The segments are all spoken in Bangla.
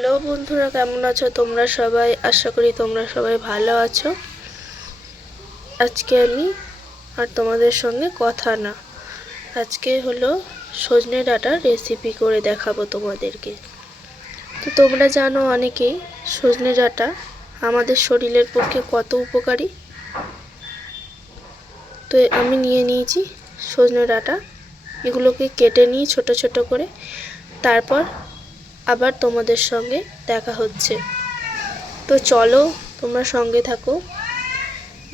হ্যালো বন্ধুরা, কেমন আছো? তোমরা সবাই? আশা করি তোমরা সবাই ভালো আছো। আজকে আমি আর তোমাদের সঙ্গে কথা না। আজকে হলো সজনে ডাঁটার রেসিপি করে দেখাবো তোমাদেরকে। তো তোমরা জানো অনেকেই সজনে ডাঁটা আমাদের শরীরের পক্ষে কত উপকারী? তো আমি নিয়ে নিয়েছি সজনে ডাঁটা। এগুলোকে কেটে নিই ছোট ছোট করে তারপর আবার তোমাদের সঙ্গে দেখা হচ্ছে। তো চলো, তোমরা সঙ্গে থাকো।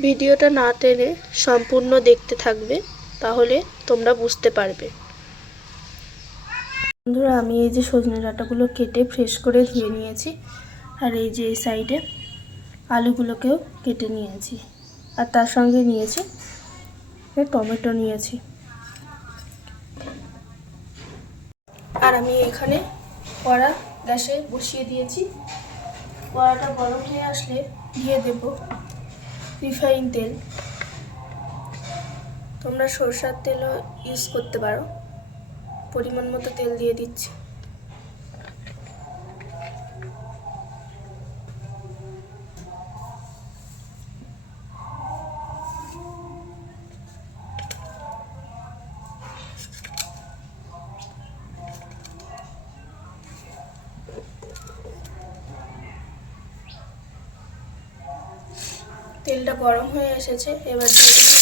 ভিডিওটা না টেনে সম্পূর্ণ দেখতে থাকবে, তাহলে তোমরা বুঝতে পারবে। বন্ধুরা, আমি এই যে সজনে ডাঁটাগুলো কেটে ফ্রেশ করে ধুয়ে নিয়েছি, আর এই যে এই সাইডে আলুগুলোকেও কেটে নিয়েছি। আর তার সঙ্গে নিয়েছি টমেটো নিয়েছি। আর আমি এখানে কড়া গ্যাসে বসিয়ে দিয়েছি। কড়াটা গরম হয়ে আসলে দিয়ে দেব রিফাইন তেল। তোমরা সরষার তেলও ইউজ করতে পারো। পরিমাণ মতো তেল দিয়ে দিচ্ছি। তেলটা গরম হয়ে এসেছে এবার দিয়ে দিই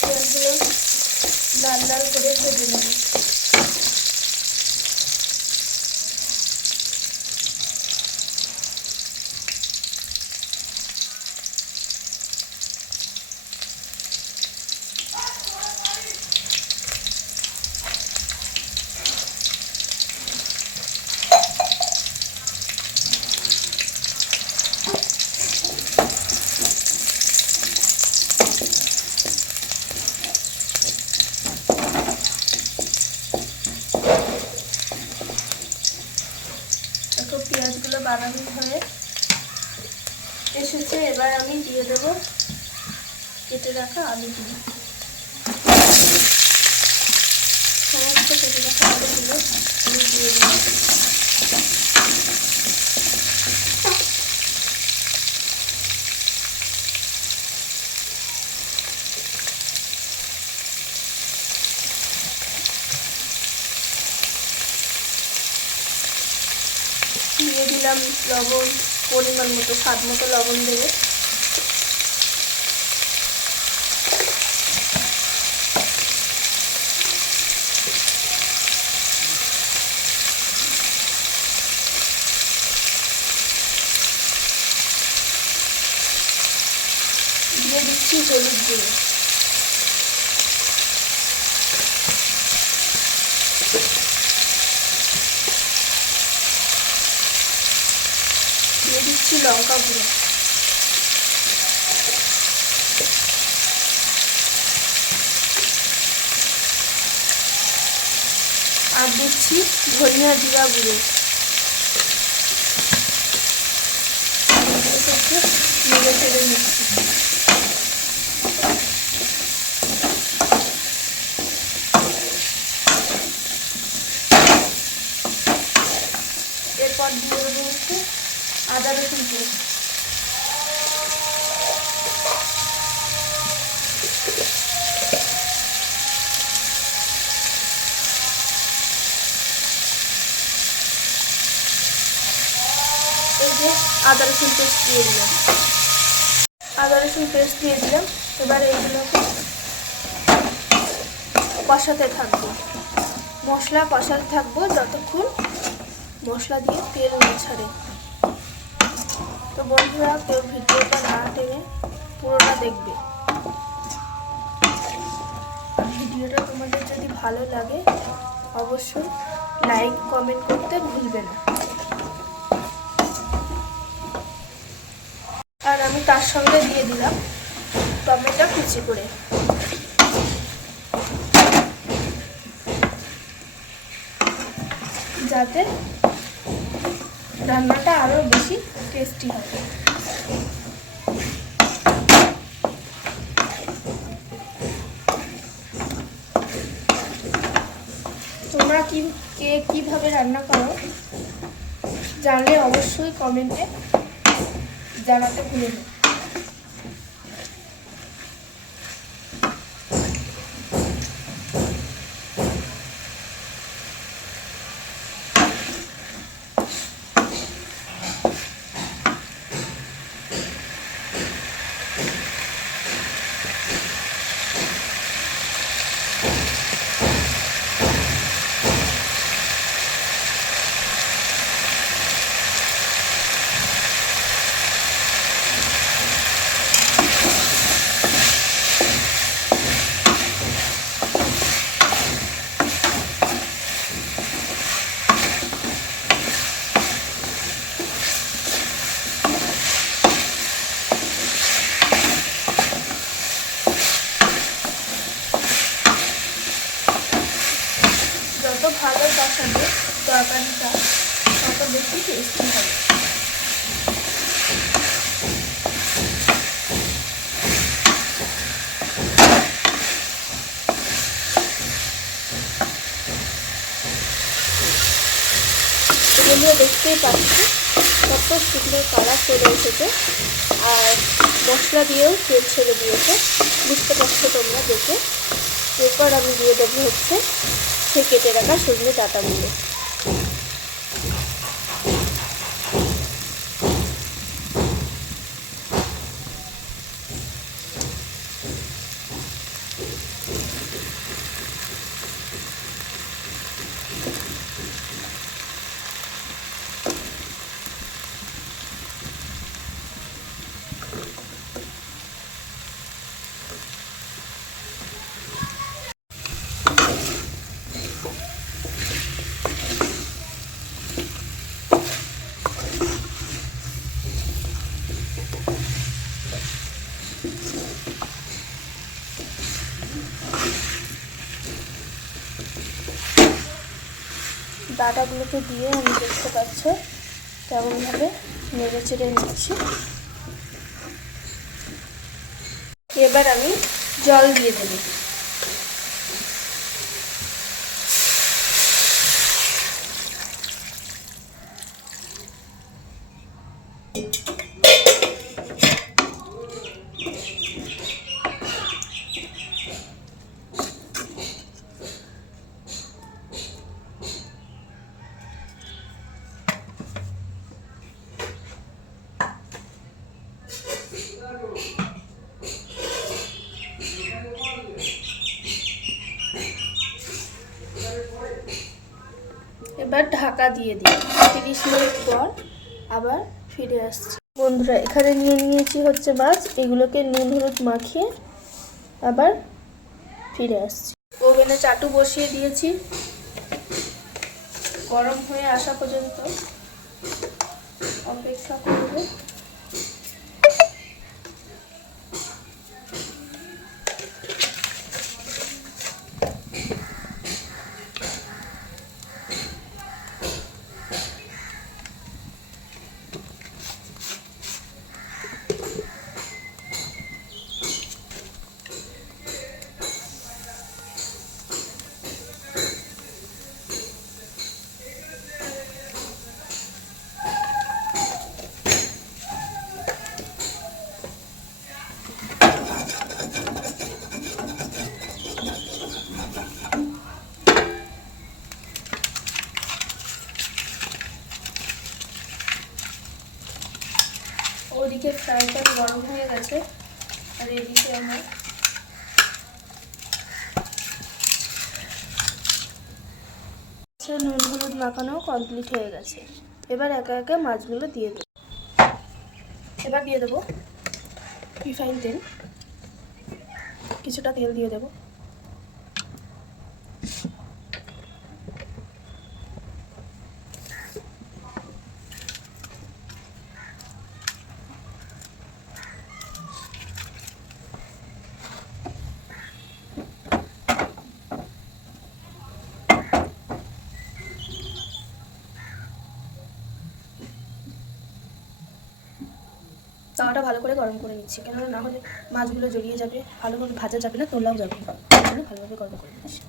পেঁয়াজগুলো লাল লাল করে ভেজে নেব দেখো পেঁয়াজগুলো বাদামি হয়ে এসেছে, এবার আমি দিয়ে দেব কেটে রাখা আলুগুলো। সমস্ত কেটে রাখা আলুগুলো আমি দিয়ে দেবো দিয়ে দিলাম লবণ পরিমাণ মতো স্বাদ মতো লবণ দেবে। দিয়ে দিচ্ছি হলুদ গুঁড়ো দিয়ে দিচ্ছি লঙ্কা গুঁড়ো। আর দিচ্ছি ধনিয়া জিরা গুঁড়ো। এটাকে ফেলে নিচ্ছি এরপর দিয়ে দেবো হচ্ছে আদা রসুন পেস্ট এই যে আদা রসুন পেস্ট দিয়ে দিলাম। আদা রসুন পেস্ট দিয়ে দিলাম। এবার এইগুলোকে কষাতে থাকব। মশলা কষাতে থাকব যতক্ষণ মশলা দিয়ে তেল না ছাড়ে। তো বন্ধুরা, কেউ ভিডিওটা না টেনে পুরোটা দেখবে। ভিডিওটা তোমাদের যদি ভালো লাগে, অবশ্যই লাইক কমেন্ট করতে ভুলবে না। আমি তার সঙ্গে দিয়ে দিলাম টমেটো কুচি করে। যাতে রান্নাটা আরও বেশি টেস্টি হবে তোমরা কি, কে কীভাবে রান্না করো, জানলে অবশ্যই কমেন্টে জানাতে ভুলো না যত ভালো কষাবে তরকারিটা তত বেশি টেস্টি হবে এগুলো দেখতেই পাচ্ছি। কত সুন্দর কালার চলে এসেছে। আর মশলা দিয়েও তেল ছেড়ে দিয়েছে। বুঝতে পারছ তোমরা দেখে। এরপর আমি দিয়ে দেবো হচ্ছে সে কেটে রাখা সজনে ডাঁটাগুলো। ডাটাগুলোকে দিয়ে আমি দেখতে পাচ্ছ তেমনভাবে নেড়ে চেড়ে নিচ্ছি। এবার আমি জল দিয়ে দেবো এবার ঢাকা দিয়ে দিই। তিরিশ মিনিট পর আবার ফিরে আসছি। বন্ধুরা, এখানে নিয়ে নিয়েছি হচ্ছে মাছ। এগুলোকে নুন, হলুদ মাখিয়ে আবার ফিরে আসছি। ওভেনে চাটু বসিয়ে দিয়েছি। গরম হয়ে আসা পর্যন্ত অপেক্ষা করবে। আচ্ছা, নুন হলুদ মাখানো কমপ্লিট হয়ে গেছে। এবার একে একে মাছগুলো দিয়ে দেব। এবার দিয়ে দেবো রিফাইন তেল। কিছুটা তেল দিয়ে দেবো। তাওয়াটা ভালো করে গরম করে নিচ্ছি। কেননা না হলে মাছগুলো জড়িয়ে যাবে, ভালোভাবে ভাজা যাবে না, তোলাও যাবে ভালোভাবে গরম করে নিচ্ছি।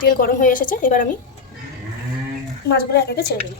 তেল গরম হয়ে এসেছে, এবার আমি মাছগুলো এক একে ছেড়ে দিই।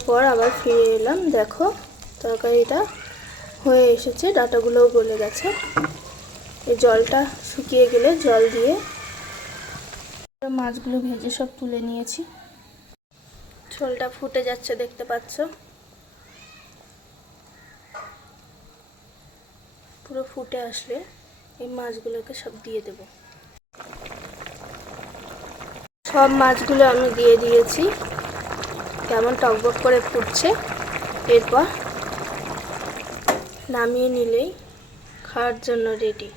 ঘণ্টা পর আবার ফিরে এলাম। দেখো, তরকারিটা হয়ে এসেছে, ডাটাগুলোও গলে গেছে। এই জলটা শুকিয়ে গেলে জল দিয়ে মাছগুলো ভেজে সব তুলে নিয়েছি। ঝোলটা ফুটে যাচ্ছে, দেখতে পাচ্ছ? পুরো ফুটে আসলে এই মাছগুলোকে সব দিয়ে দেব। সব মাছগুলো আমি দিয়ে দিয়েছি। কেমন টকবক করে ফুটছে, এরপর নামিয়ে নিলেই খাওয়ার জন্য রেডি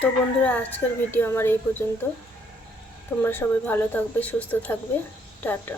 তো বন্ধুরা, আজকের ভিডিও আমার এই পর্যন্ত। তোমরা সবাই ভালো থাকবে, সুস্থ থাকবে। টাটা।